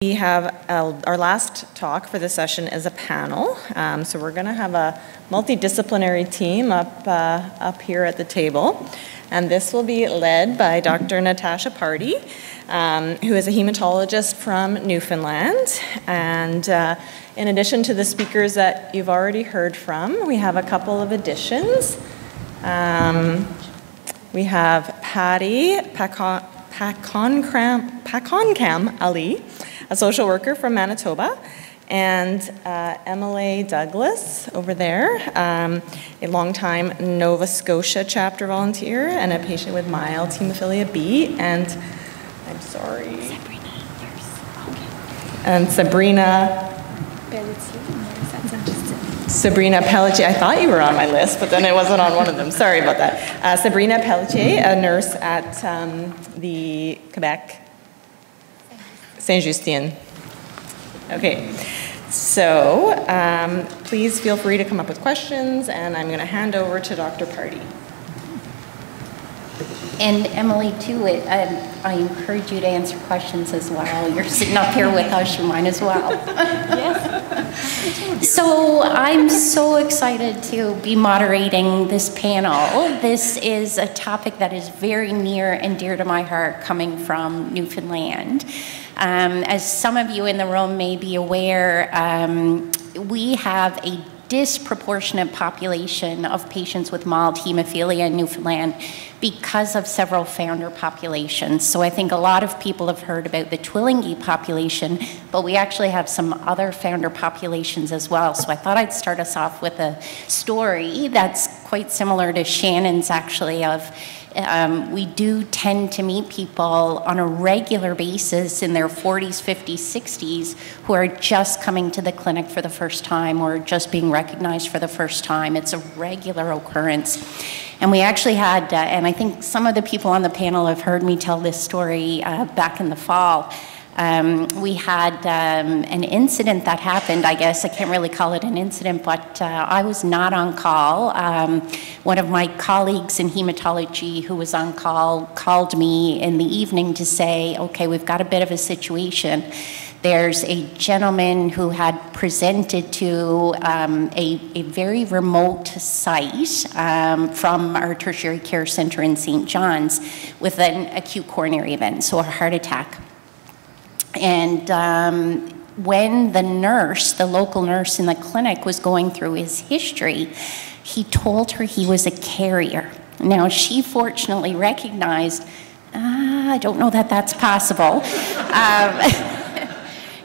We have our last talk for the session is a panel. So we're going to have a multidisciplinary team up here at the table. And this will be led by Dr. Natasha Pardy, who is a hematologist from Newfoundland. And in addition to the speakers that you've already heard from, we have a couple of additions. We have Pardy Phrakonkham-Ali, a social worker from Manitoba, and Emileigh Douglas over there, a longtime Nova Scotia chapter volunteer and a patient with mild hemophilia B, and I'm sorry. Sabrina, nurse. Okay. And Sabrina. Sabrina Pelletier. I thought you were on my list, but then it wasn't on one of them. Sorry about that. Sabrina Pelletier, a nurse at the Quebec Saint-Justine. Okay, so please feel free to come up with questions, and I'm going to hand over to Dr. Pardy. And Emileigh, too, I encourage you to answer questions as well. You're sitting up here with us, you might as well. Yes. So I'm so excited to be moderating this panel. This is a topic that is very near and dear to my heart, coming from Newfoundland. As some of you in the room may be aware, we have a disproportionate population of patients with mild hemophilia in Newfoundland because of several founder populations. So I think a lot of people have heard about the Twillingii population, but we actually have some other founder populations as well. So I thought I'd start us off with a story that's quite similar to Shannon's, actually, of we do tend to meet people on a regular basis in their 40s, 50s, 60s who are just coming to the clinic for the first time or just being recognized for the first time. It's a regular occurrence. And we actually had, and I think some of the people on the panel have heard me tell this story back in the fall. We had an incident that happened. I guess I can't really call it an incident, but I was not on call. One of my colleagues in hematology who was on call called me in the evening to say, okay, we've got a bit of a situation. There's a gentleman who had presented to a very remote site from our tertiary care center in St. John's with an acute coronary event, so a heart attack. And when the nurse, the local nurse in the clinic, was going through his history, he told her he was a carrier. Now, she fortunately recognized, I don't know that that's possible.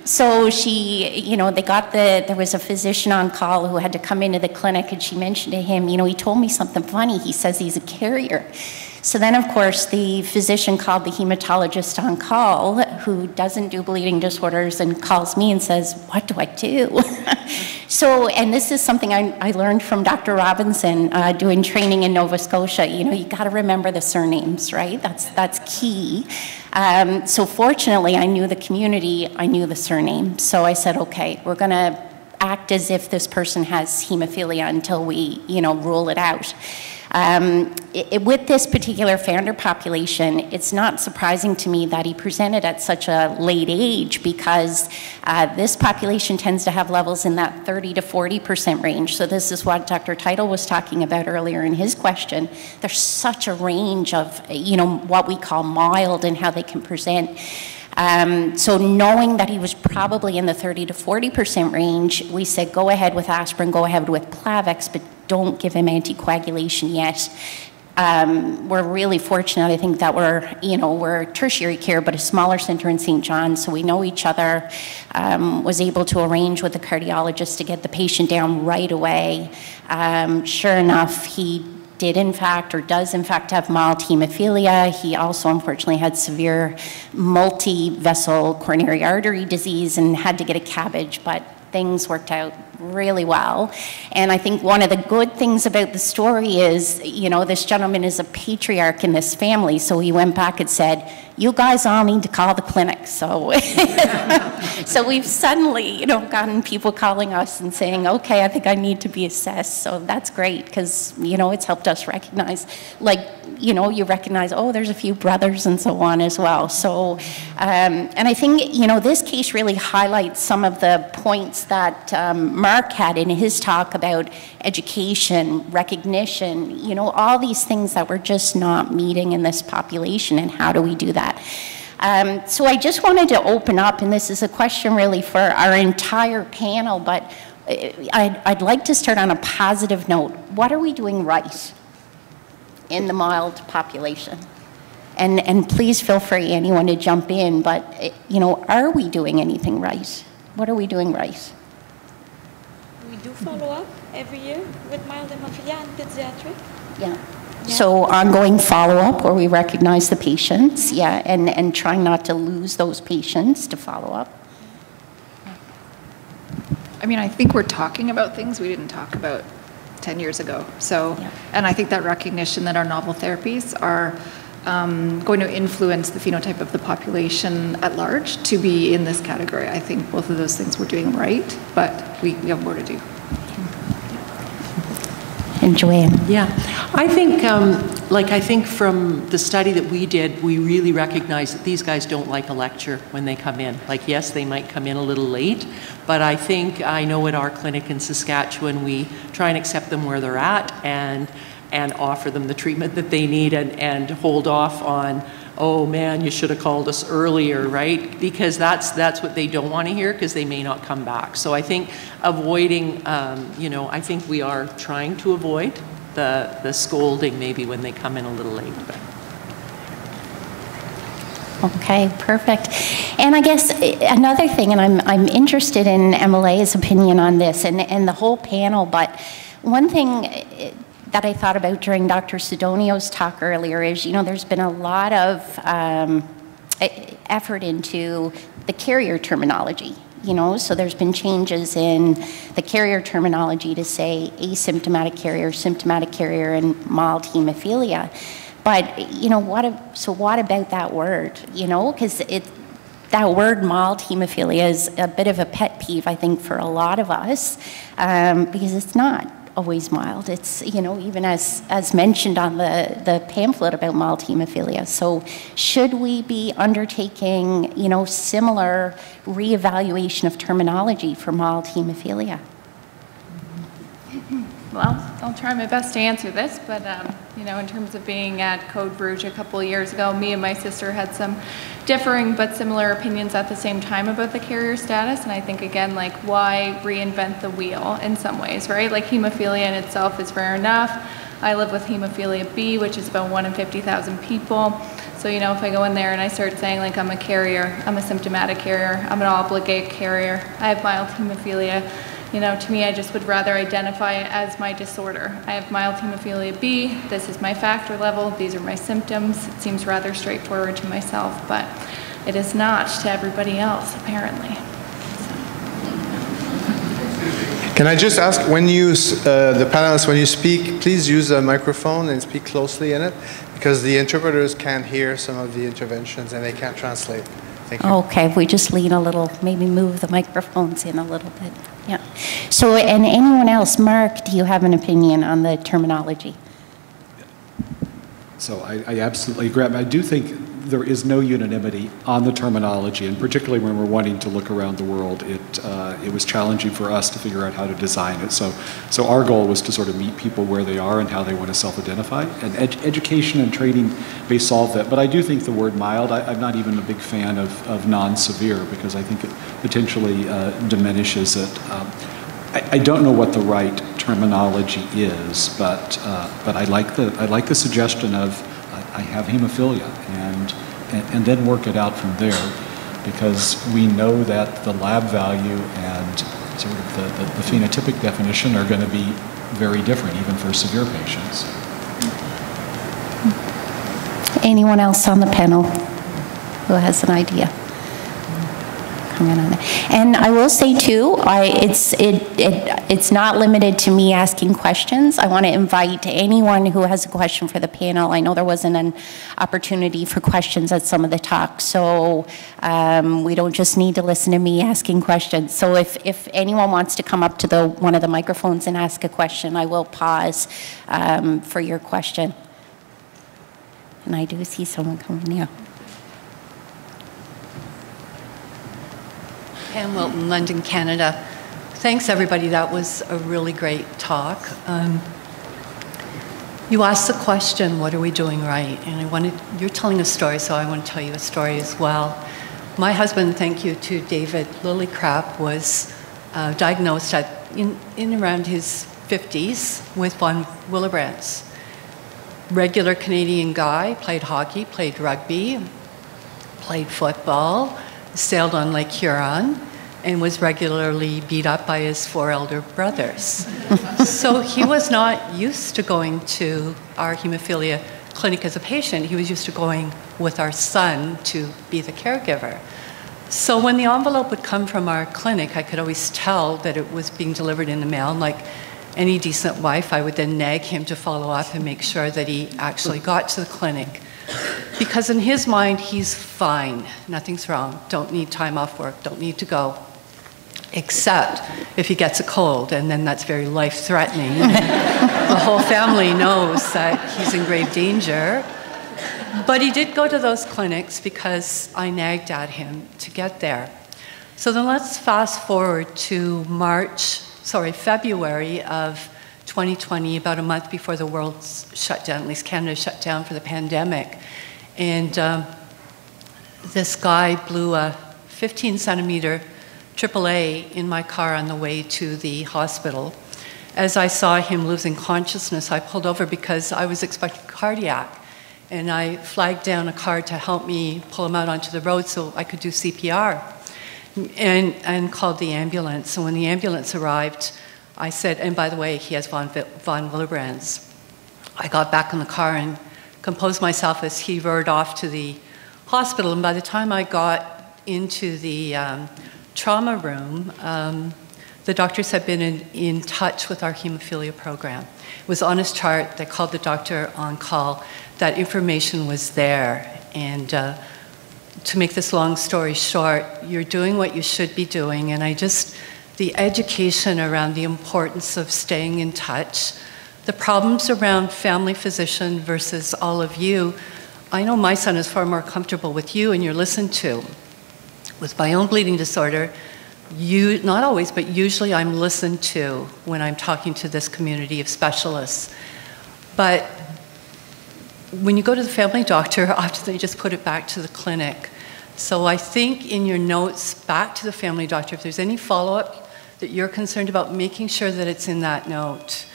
So she, there was a physician on call who had to come into the clinic, and she mentioned to him, he told me something funny. He says he's a carrier. So then, of course, the physician called the hematologist on call, who doesn't do bleeding disorders, and calls me and says, what do I do? So, and this is something I learned from Dr. Robinson doing training in Nova Scotia. You got to remember the surnames, right? That's key. So fortunately, I knew the community, I knew the surname. So I said, okay, we're going to act as if this person has hemophilia until we, rule it out. With this particular founder population, it's not surprising to me that he presented at such a late age, because this population tends to have levels in that 30 to 40% range. So this is what Dr. Title was talking about earlier in his question. There's such a range of, what we call mild and how they can present. So knowing that he was probably in the 30 to 40% range, we said, go ahead with aspirin, go ahead with Plavix, but don't give him anticoagulation yet. We're really fortunate, I think, that we're tertiary care, but a smaller center in St. John's, so we know each other. Was able to arrange with the cardiologist to get the patient down right away. Sure enough, he did in fact, or does in fact, have mild hemophilia. He also unfortunately had severe multi-vessel coronary artery disease and had to get a cabbage, but things worked out really well. And I think one of the good things about the story is, you know, this gentleman is a patriarch in this family, so he went back and said, you guys all need to call the clinic. So, so we've suddenly, you know, gotten people calling us and saying, okay, I think I need to be assessed. So that's great, because, you know, it's helped us recognize, like, you know, you recognize, oh, there's a few brothers and so on as well. So, and I think, you know, this case really highlights some of the points that Mark had in his talk about education, recognition, you know, all these things that we're just not meeting in this population, and how do we do that? So I just wanted to open up, and this is a question really for our entire panel, but I'd like to start on a positive note. What are we doing right in the mild population? And please feel free, anyone, to jump in, but, you know, are we doing anything right? What are we doing right? We do follow up every year with mild hemophilia and pediatric. Yeah. So ongoing follow-up where we recognize the patients, yeah, and trying not to lose those patients to follow up. I mean, I think we're talking about things we didn't talk about 10 years ago. So, yeah. And I think that recognition that our novel therapies are going to influence the phenotype of the population at large to be in this category. I think both of those things we're doing right, but we have more to do. And JoAnn. Yeah, I think, I think from the study that we did, we really recognize that these guys don't like a lecture when they come in. Like, yes, they might come in a little late, but I know at our clinic in Saskatchewan, we try and accept them where they're at and offer them the treatment that they need and hold off on, oh man, you should have called us earlier, right? Because that's what they don't want to hear, because they may not come back. So I think avoiding, you know, I think we are trying to avoid the scolding maybe when they come in a little late. But. Okay, perfect. And I guess another thing, and I'm interested in Emileigh's opinion on this and the whole panel, but one thing that I thought about during Dr. Sidonio's talk earlier is, you know, there's been a lot of effort into the carrier terminology, you know, so there's been changes in the carrier terminology to say asymptomatic carrier, symptomatic carrier, and mild hemophilia. But, you know, what about that word, you know, because that word mild hemophilia is a bit of a pet peeve, I think, for a lot of us, because it's not always mild. It's, you know, even as mentioned on the pamphlet about mild hemophilia. So should we be undertaking, you know, similar reevaluation of terminology for mild hemophilia? Well, I'll try my best to answer this, but you know, in terms of being at Code Rouge a couple of years ago, me and my sister had some differing but similar opinions at the same time about the carrier status, and I think, again, like, why reinvent the wheel in some ways, right? Like, hemophilia in itself is rare enough. I live with hemophilia B, which is about 1 in 50,000 people. So, you know, if I go in there and I start saying, like, I'm a carrier, I'm a symptomatic carrier, I'm an obligate carrier, I have mild hemophilia, you know, to me, I just would rather identify it as my disorder. I have mild hemophilia B, this is my factor level, these are my symptoms. It seems rather straightforward to myself, but it is not to everybody else, apparently. Can I just ask, when you, the panelists, when you speak, please use a microphone and speak closely in it, because the interpreters can't hear some of the interventions and they can't translate. Thank you. Okay, if we just lean a little, maybe move the microphones in a little bit. Yeah. So, and anyone else, Mark, do you have an opinion on the terminology? So I absolutely agree. I do think there is no unanimity on the terminology, and particularly when we're wanting to look around the world, it was challenging for us to figure out how to design it. So our goal was to sort of meet people where they are and how they want to self-identify, and education and training may solve that. But I do think the word mild, I'm not even a big fan of non-severe, because I think it potentially diminishes it. I don't know what the right terminology is, but I like the suggestion of I have hemophilia, and then work it out from there, because we know that the lab value and sort of the phenotypic definition are going to be very different, even for severe patients. Anyone else on the panel who has an idea? comment on that. And I will say too, it's not limited to me asking questions. I want to invite anyone who has a question for the panel. I know there wasn't an opportunity for questions at some of the talks, so we don't just need to listen to me asking questions. So if anyone wants to come up to one of the microphones and ask a question, I will pause for your question. And I do see someone coming now. Pam Wilton, London, Canada. Thanks, everybody. That was a really great talk. You asked the question, what are we doing right? And you're telling a story, so I want to tell you a story as well. My husband, thank you to David Lillicrap, was diagnosed in around his 50s with von Willebrand's. Regular Canadian guy, played hockey, played rugby, played football, sailed on Lake Huron, and was regularly beat up by his 4 elder brothers. So he was not used to going to our hemophilia clinic as a patient. He was used to going with our son to be the caregiver. So when the envelope would come from our clinic, I could always tell that it was being delivered in the mail. And like any decent wife, I would then nag him to follow up and make sure that he actually got to the clinic. Because in his mind, he's fine. Nothing's wrong. Don't need time off work. Don't need to go. Except if he gets a cold, and then that's very life-threatening. The whole family knows that he's in grave danger. But he did go to those clinics because I nagged at him to get there. So then let's fast forward to February of 2020, about a month before the world shut down, at least Canada shut down for the pandemic. And this guy blew a 15-centimeter AAA in my car on the way to the hospital. As I saw him losing consciousness, I pulled over because I was expecting cardiac. And I flagged down a car to help me pull him out onto the road so I could do CPR. And called the ambulance. So when the ambulance arrived, I said, and by the way, he has von Willebrand's. I got back in the car and composed myself as he roared off to the hospital. And by the time I got into the trauma room, the doctors had been in touch with our hemophilia program. It was on his chart. They called the doctor on call. That information was there. And to make this long story short, you're doing what you should be doing. And the education around the importance of staying in touch, the problems around family physician versus all of you. I know my son is far more comfortable with you and you're listened to. With my own bleeding disorder, not always, but usually I'm listened to when I'm talking to this community of specialists. But when you go to the family doctor, often they just put it back to the clinic. So I think in your notes back to the family doctor, if there's any follow-up that you're concerned about, making sure that it's in that note.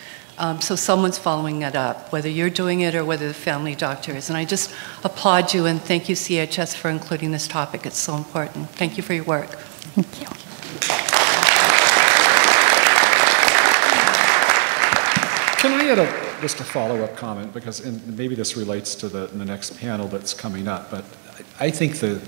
So someone's following it up, whether you're doing it or whether the family doctor is. And I just applaud you and thank you, CHS, for including this topic. It's so important. Thank you for your work. Thank you. Can I add just a follow-up comment, because maybe this relates to the next panel that's coming up, but I think the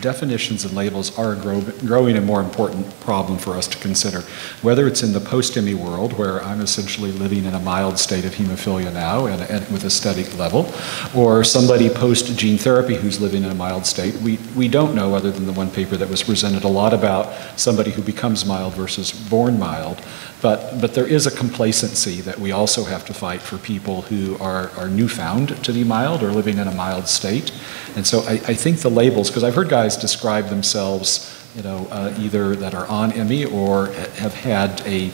definitions and labels are growing a more important problem for us to consider, whether it's in the post-EMI world, where I'm essentially living in a mild state of hemophilia now and with a steady level, or somebody post-gene therapy who's living in a mild state. We don't know, other than the one paper that was presented, a lot about somebody who becomes mild versus born mild. But there is a complacency that we also have to fight for people who are newfound to be mild or living in a mild state. And so I think the labels, because I've heard guys describe themselves, either that are on EMI or have had a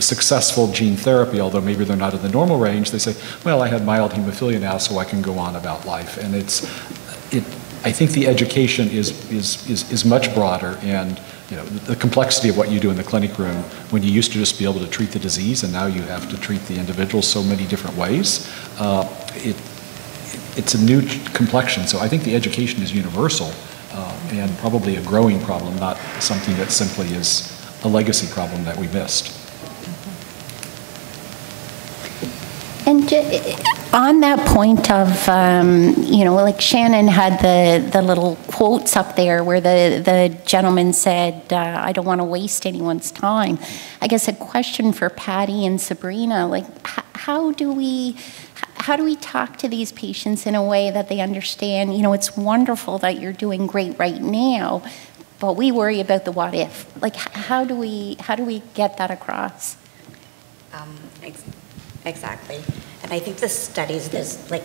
successful gene therapy, although maybe they're not in the normal range. They say, well, I have mild hemophilia now, so I can go on about life. And I think the education is much broader, and the complexity of what you do in the clinic room, when you used to just be able to treat the disease and now you have to treat the individual so many different ways, it's a new complexion. So I think the education is universal and probably a growing problem, not something that simply is a legacy problem that we missed. And On that point of, you know, like Shannon had the little quotes up there where the gentleman said, I don't want to waste anyone's time. I guess a question for Pardy and Sabrina, like how do we talk to these patients in a way that they understand, you know, it's wonderful that you're doing great right now, but we worry about the what if. Like how do we get that across? Exactly. And I think the studies, there's like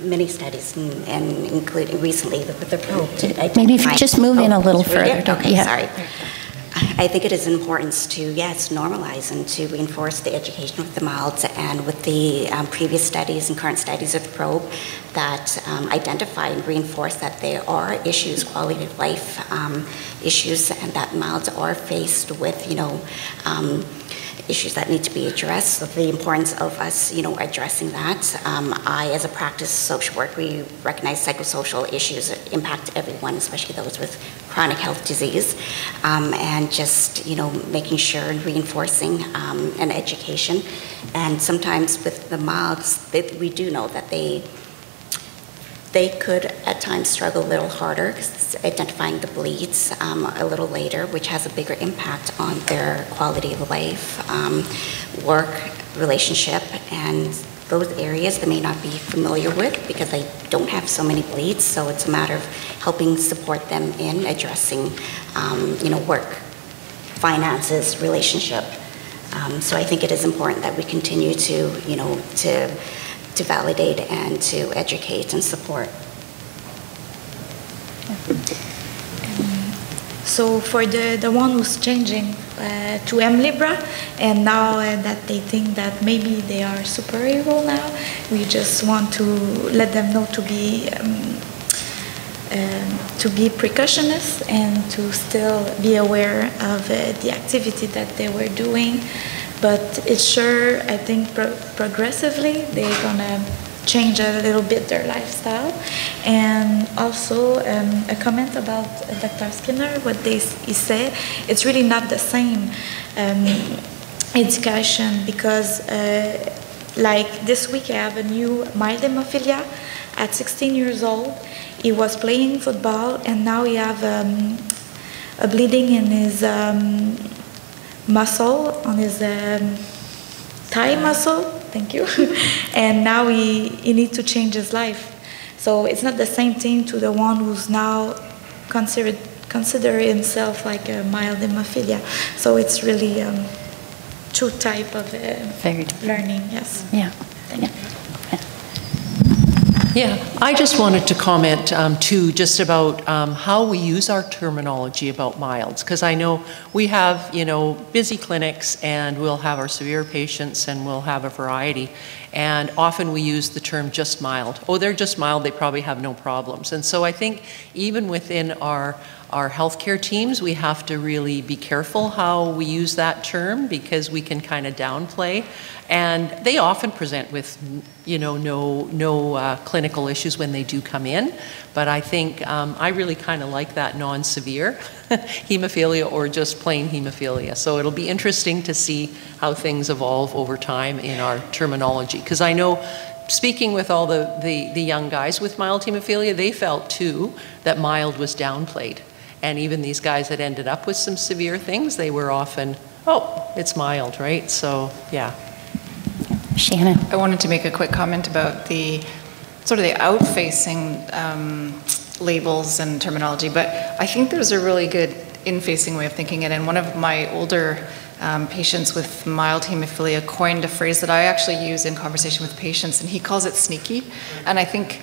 many studies, and including recently with the probe. Maybe if you just move in a little further. Okay, yeah. Sorry. I think it is important to, yes, normalize and to reinforce the education with the MILDs and with the previous studies and current studies of the probe that identify and reinforce that there are issues, quality of life issues, and that MILDs are faced with, you know, issues that need to be addressed. So the importance of us, you know, addressing that. I, as a practice social work, we recognize psychosocial issues that impact everyone, especially those with chronic health disease, and just, you know, making sure and reinforcing an education. And sometimes with the MILDs, we do know that they could at times struggle a little harder because identifying the bleeds a little later, which has a bigger impact on their quality of life, work, relationship, and those areas they may not be familiar with because they don't have so many bleeds. So it's a matter of helping support them in addressing, you know, work, finances, relationship. So I think it is important that we continue to, you know, to validate and to educate and support. So for the one who's changing to Emileigh, and now that they think that maybe they are superhero now, we just want to let them know to be precautionist and to still be aware of the activity that they were doing. But it's sure, I think progressively they're gonna change a little bit their lifestyle. And also a comment about Dr. Skinner, what he said, it's really not the same education because like this week I have a new mild hemophilia at 16 years old. He was playing football and now he have a bleeding in his muscle, on his thigh muscle, thank you, and now he needs to change his life. So it's not the same thing to the one who's now consider himself like a mild hemophilia. So it's really two type of learning, yes. Yeah. Thank you. Yeah, I just wanted to comment too, just about how we use our terminology about milds, because I know we have, you know, busy clinics and we'll have our severe patients and we'll have a variety, and often we use the term just mild. Oh, they're just mild, they probably have no problems. And so I think even within our healthcare teams, we have to really be careful how we use that term because we can kind of downplay. And they often present with, you know, no clinical issues when they do come in. But I think I really kind of like that non-severe hemophilia or just plain hemophilia. So it'll be interesting to see how things evolve over time in our terminology. Because I know, speaking with all the young guys with mild hemophilia, they felt too that mild was downplayed. And even these guys that ended up with some severe things, they were often, oh, it's mild, right? So, yeah. Shannon. I wanted to make a quick comment about the sort of the out-facing labels and terminology, but I think there's a really good in-facing way of thinking it. And one of my older patients with mild hemophilia coined a phrase that I actually use in conversation with patients, and he calls it sneaky. And I think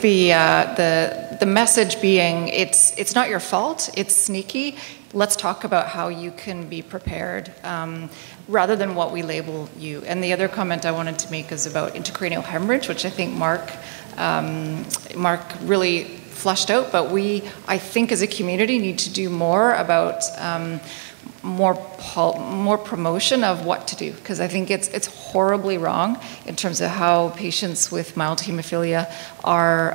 the message being it's not your fault, it's sneaky. Let's talk about how you can be prepared rather than what we label you. And the other comment I wanted to make is about intracranial hemorrhage, which I think Mark really flushed out, but I think as a community need to do more about more promotion of what to do, because I think it's horribly wrong in terms of how patients with mild hemophilia are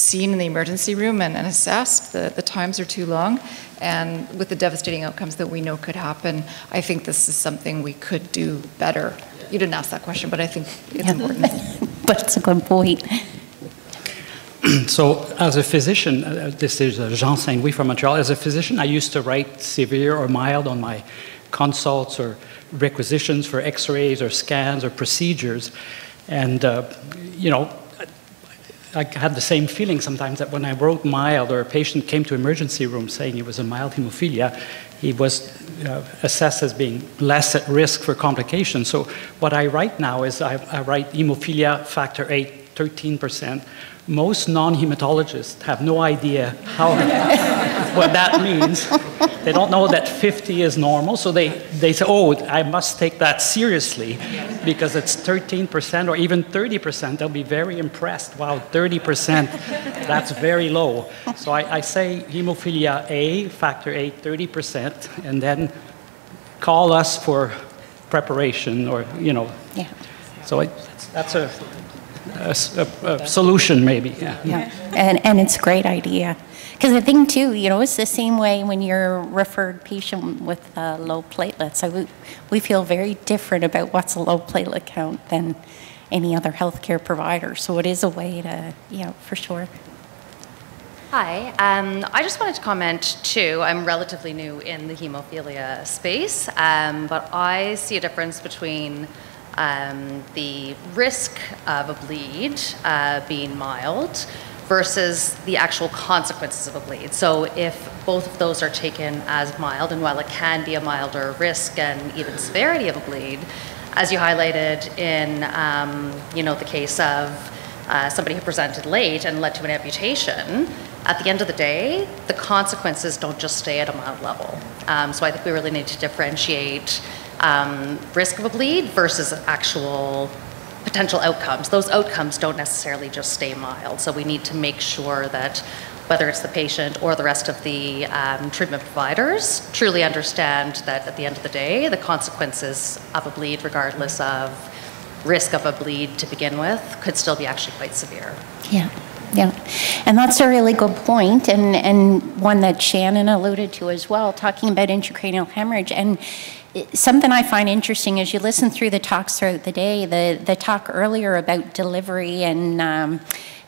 seen in the emergency room and assessed. The times are too long. And with the devastating outcomes that we know could happen, I think this is something we could do better. You didn't ask that question, but I think it's important. But it's a good point. So as a physician, this is Jean Saint-Louis from Montreal. As a physician, I used to write severe or mild on my consults or requisitions for x-rays or scans or procedures. And, you know, I had the same feeling sometimes that when I wrote mild or a patient came to emergency room saying he was a mild hemophilia, he was assessed as being less at risk for complications. So what I write now is I write hemophilia factor VIII, 13%. Most non-hematologists have no idea what that means. They don't know that 50 is normal, so they say, oh, I must take that seriously because it's 13% or even 30%. They'll be very impressed. Wow, 30%, that's very low. So I say hemophilia A, factor VIII, 30%, and then call us for preparation or, you know. Yeah. So that's a solution, maybe. Yeah. And it's a great idea. Because I think, too, you know, it's the same way when you're a referred patient with low platelets. We feel very different about what's a low platelet count than any other healthcare provider. So it is a way to, yeah, for sure. Hi, I just wanted to comment too. I'm relatively new in the hemophilia space, but I see a difference between the risk of a bleed being mild versus the actual consequences of a bleed. So if both of those are taken as mild, and while it can be a milder risk and even severity of a bleed, as you highlighted in you know, the case of somebody who presented late and led to an amputation, at the end of the day, the consequences don't just stay at a mild level. So I think we really need to differentiate risk of a bleed versus actual potential outcomes. Those outcomes don't necessarily just stay mild. So we need to make sure that whether it's the patient or the rest of the treatment providers truly understand that at the end of the day, the consequences of a bleed, regardless of risk of a bleed to begin with, could still be actually quite severe. Yeah. Yeah, and that's a really good point, and one that Shannon alluded to as well, talking about intracranial hemorrhage. And something I find interesting as you listen through the talks throughout the day, the talk earlier about delivery and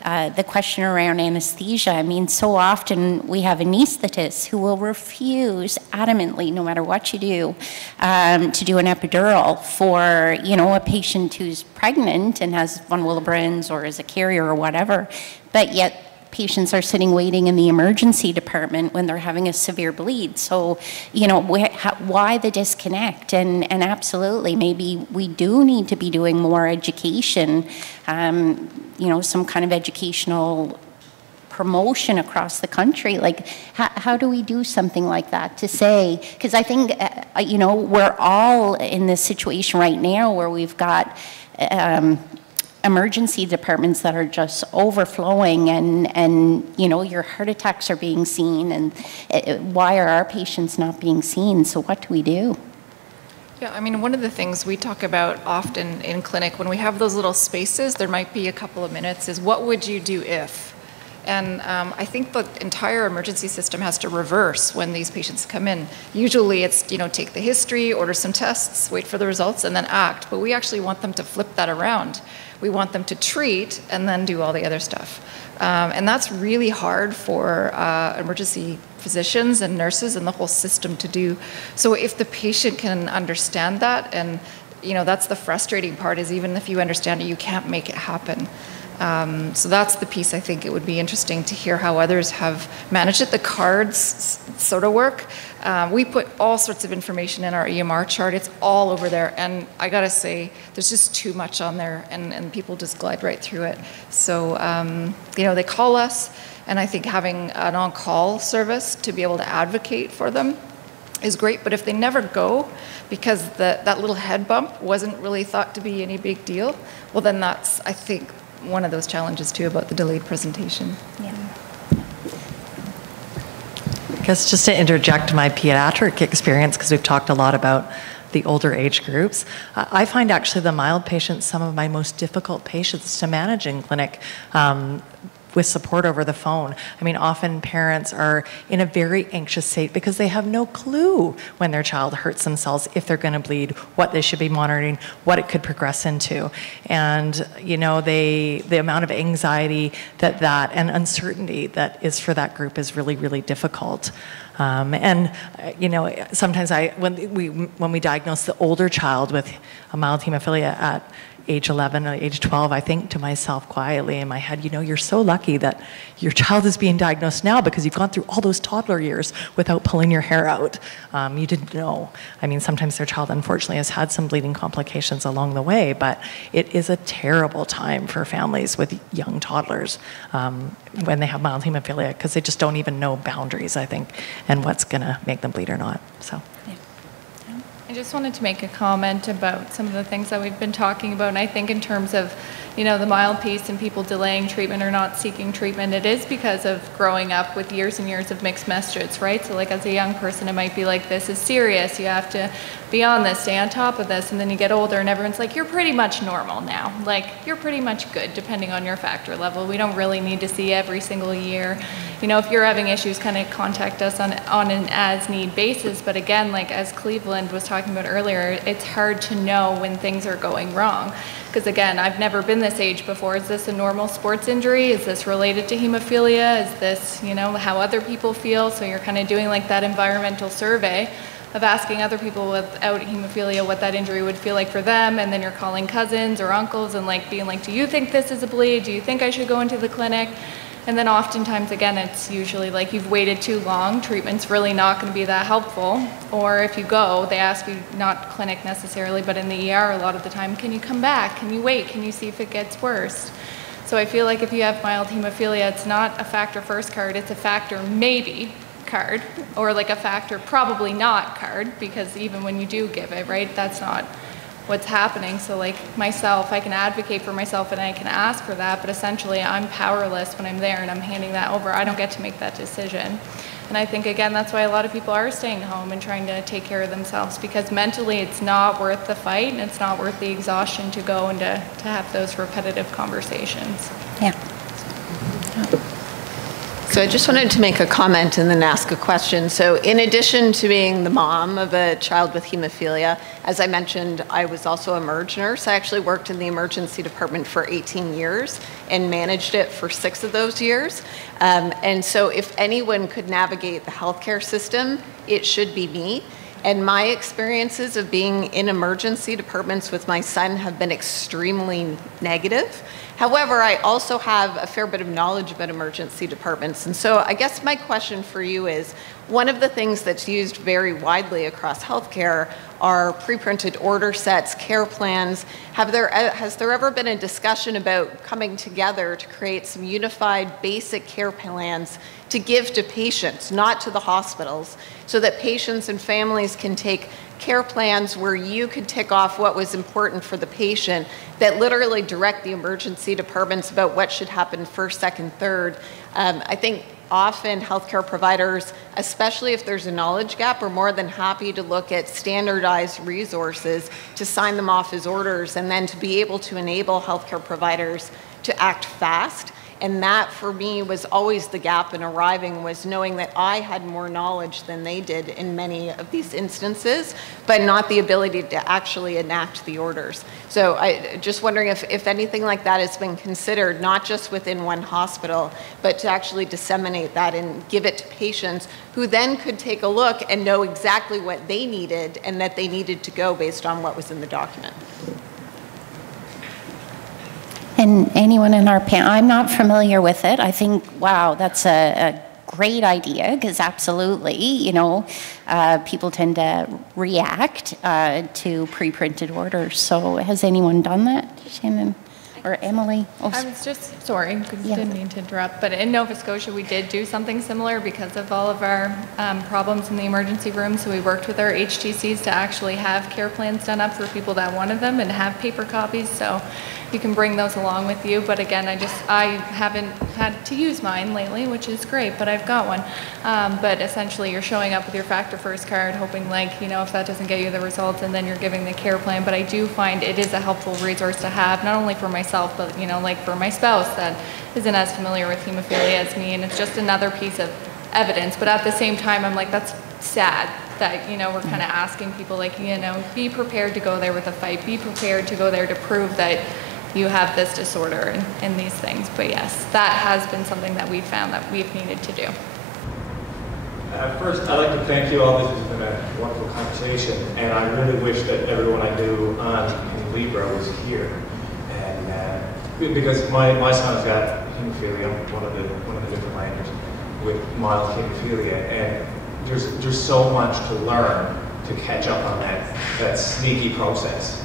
the question around anesthesia. I mean, so often we have anesthetists who will refuse adamantly, no matter what you do, to do an epidural for, you know, a patient who's pregnant and has von Willebrand's or is a carrier or whatever, but yet patients are sitting waiting in the emergency department when they're having a severe bleed. So, you know, why the disconnect? And absolutely, maybe we do need to be doing more education, you know, some kind of educational promotion across the country. Like, how do we do something like that to say, because I think, you know, we're all in this situation right now where we've got emergency departments that are just overflowing, and you know, your heart attacks are being seen, and why are our patients not being seen? So what do we do? Yeah, I mean, one of the things we talk about often in clinic when we have those little spaces, there might be a couple of minutes, is what would you do if? And I think the entire emergency system has to reverse when these patients come in. Usually it's, you know, take the history, order some tests, wait for the results, and then act. But we actually want them to flip that around. We want them to treat and then do all the other stuff. And that's really hard for emergency physicians and nurses and the whole system to do. So if the patient can understand that, and you know, that's the frustrating part, is even if you understand it, you can't make it happen. So that's the piece I think it would be interesting to hear how others have managed it. The cards sort of work. We put all sorts of information in our EMR chart. It's all over there. And I got to say, there's just too much on there, and people just glide right through it. So, you know, they call us, and I think having an on-call service to be able to advocate for them is great. But if they never go because that little head bump wasn't really thought to be any big deal, well, then that's, I think, one of those challenges too about the delayed presentation. Yeah. I guess just to interject my pediatric experience, because we've talked a lot about the older age groups, I find actually the mild patients some of my most difficult patients to manage in clinic. with support over the phone. I mean, often parents are in a very anxious state because they have no clue when their child hurts themselves, if they're going to bleed, what they should be monitoring, what it could progress into. And, you know, the amount of anxiety that and uncertainty that is for that group is really, really difficult. You know, sometimes when we diagnose the older child with a mild hemophilia at age 11 or age 12, I think to myself quietly in my head, you know, you're so lucky that your child is being diagnosed now because you've gone through all those toddler years without pulling your hair out. You didn't know. I mean, sometimes their child unfortunately has had some bleeding complications along the way, but it is a terrible time for families with young toddlers when they have mild hemophilia, because they just don't even know boundaries, I think, and what's going to make them bleed or not. So. I just wanted to make a comment about some of the things that we've been talking about, and I think in terms of, you know, the mild piece and people delaying treatment or not seeking treatment, it is because of growing up with years and years of mixed messages, right? So like as a young person, it might be like, this is serious, you have to be on this, stay on top of this, and then you get older and everyone's like, you're pretty much normal now. Like, you're pretty much good depending on your factor level. We don't really need to see every single year. You know, if you're having issues, kind of contact us on an as-need basis. But again, like as Cleveland was talking about earlier, it's hard to know when things are going wrong. Because again, I've never been this age before. Is this a normal sports injury? Is this related to hemophilia? Is this, you know, how other people feel? So you're kind of doing like that environmental survey of asking other people without hemophilia what that injury would feel like for them, and then you're calling cousins or uncles and like being like, do you think this is a bleed? Do you think I should go into the clinic? And then oftentimes, again, it's usually like you've waited too long, treatment's really not going to be that helpful. Or if you go, they ask you, not clinic necessarily, but in the ER a lot of the time, can you come back? Can you wait? Can you see if it gets worse? So I feel like if you have mild hemophilia, it's not a factor first card, it's a factor maybe card, or like a factor probably not card, because even when you do give it, right, that's not what's happening. So like myself, I can advocate for myself and I can ask for that, but essentially I'm powerless when I'm there and I'm handing that over. I don't get to make that decision. And I think, again, that's why a lot of people are staying home and trying to take care of themselves, because mentally it's not worth the fight and it's not worth the exhaustion to go and to have those repetitive conversations. Yeah. So I just wanted to make a comment and then ask a question. So in addition to being the mom of a child with hemophilia, as I mentioned, I was also a emerg nurse. I actually worked in the emergency department for 18 years and managed it for 6 of those years. And so if anyone could navigate the healthcare system, it should be me. And my experiences of being in emergency departments with my son have been extremely negative. However, I also have a fair bit of knowledge about emergency departments. And so I guess my question for you is, one of the things that's used very widely across healthcare are pre-printed order sets, care plans. Has there ever been a discussion about coming together to create some unified basic care plans to give to patients, not to the hospitals, so that patients and families can take care plans where you could tick off what was important for the patient that literally direct the emergency departments about what should happen first, second, third? I think often healthcare providers, especially if there's a knowledge gap, are more than happy to look at standardized resources to sign them off as orders, and then to be able to enable healthcare providers to act fast. And that, for me, was always the gap in arriving, was knowing that I had more knowledge than they did in many of these instances, but not the ability to actually enact the orders. So I just wondering if anything like that has been considered, not just within one hospital, but to actually disseminate that and give it to patients who then could take a look and know exactly what they needed and that they needed to go based on what was in the document. And anyone in our panel, I'm not familiar with it. I think, wow, that's a great idea, because absolutely, you know, people tend to react to pre-printed orders. So has anyone done that, Shannon or Emileigh? Oh, I was just, sorry, because I didn't mean to interrupt, but in Nova Scotia we did do something similar because of all of our problems in the emergency room. So we worked with our HTCs to actually have care plans done up for people that wanted them and have paper copies. So you can bring those along with you. But again, I haven't had to use mine lately, which is great, but I've got one. But essentially you're showing up with your factor first card, hoping, like, you know, if that doesn't get you the results, and then you're giving the care plan. But I do find it is a helpful resource to have, not only for myself, itself, but like for my spouse that isn't as familiar with hemophilia as me, and it's just another piece of evidence. But at the same time, I'm like, that's sad that we're kind of asking people be prepared to go there with a fight, be prepared to go there to prove that you have this disorder and these things. But yes, that has been something that we've found that we've needed to do. First, I'd like to thank you all. This has been a wonderful conversation, and I really wish that everyone I knew on Emileigh was here. And because my son has got hemophilia, one of the different landers with mild hemophilia, and there's so much to learn to catch up on that sneaky process.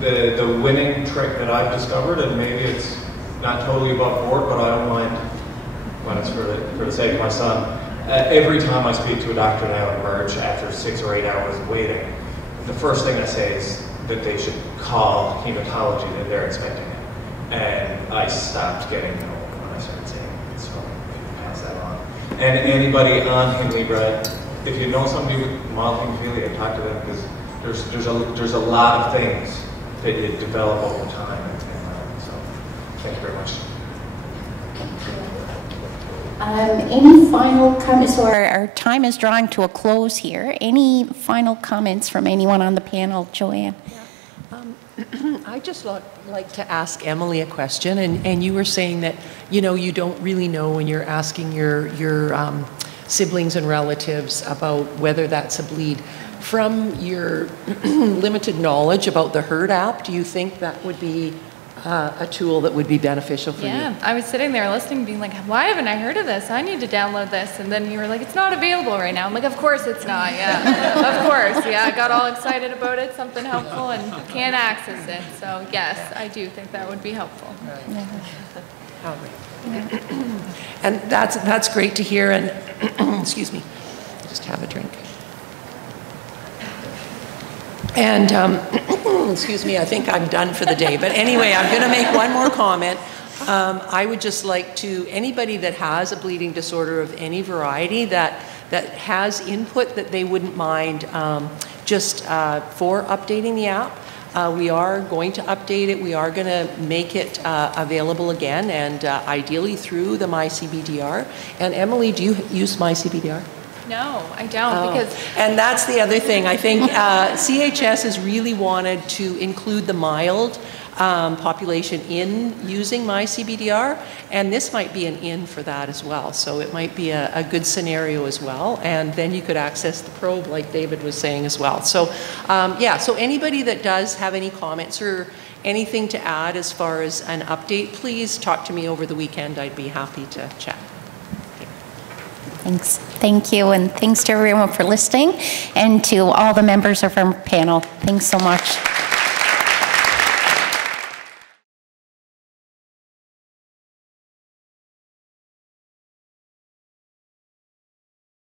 The winning trick that I've discovered, and maybe it's not totally above board, but I don't mind when it's for the sake of my son. Every time I speak to a doctor now at Merge after 6 or 8 hours of waiting, the first thing I say is that they should call hematology, that they're expecting it. And I stopped getting no when I started saying it, so if you pass that on. And anybody on Emileigh, if you know somebody with mild hemophilia, talk to them, because there's a lot of things that you develop over time. So thank you very much. Any final comments? So our time is drawing to a close here. Any final comments from anyone on the panel? JoAnn? I'd just like to ask Emileigh a question. And you were saying that, you don't really know when you're asking your siblings and relatives about whether that's a bleed. From your limited knowledge about the HERD app, do you think that would be a tool that would be beneficial for you? Yeah, I was sitting there listening, being like, why haven't I heard of this? I need to download this. And then you were like, it's not available right now. I'm like, of course it's not, yeah. Of course, yeah. I got all excited about it, something helpful, and can't access it. So yes, I do think that would be helpful. And that's great to hear. And excuse me, just have a drink. And excuse me, I think I'm done for the day. But anyway, I'm going to make one more comment. I would just like to, anybody that has a bleeding disorder of any variety that has input that they wouldn't mind just for updating the app, we are going to update it. We are going to make it available again, and ideally through the MyCBDR. And Emileigh, do you use MyCBDR? No, I don't, because... And that's the other thing. I think CHS has really wanted to include the mild population in using MyCBDR, and this might be an in for that as well. So it might be a good scenario as well, and then you could access the probe like David was saying as well. So yeah, so anybody that does have any comments or anything to add as far as an update, please talk to me over the weekend. I'd be happy to chat. Thanks. Thank you, and thanks to everyone for listening, and to all the members of our panel. Thanks so much.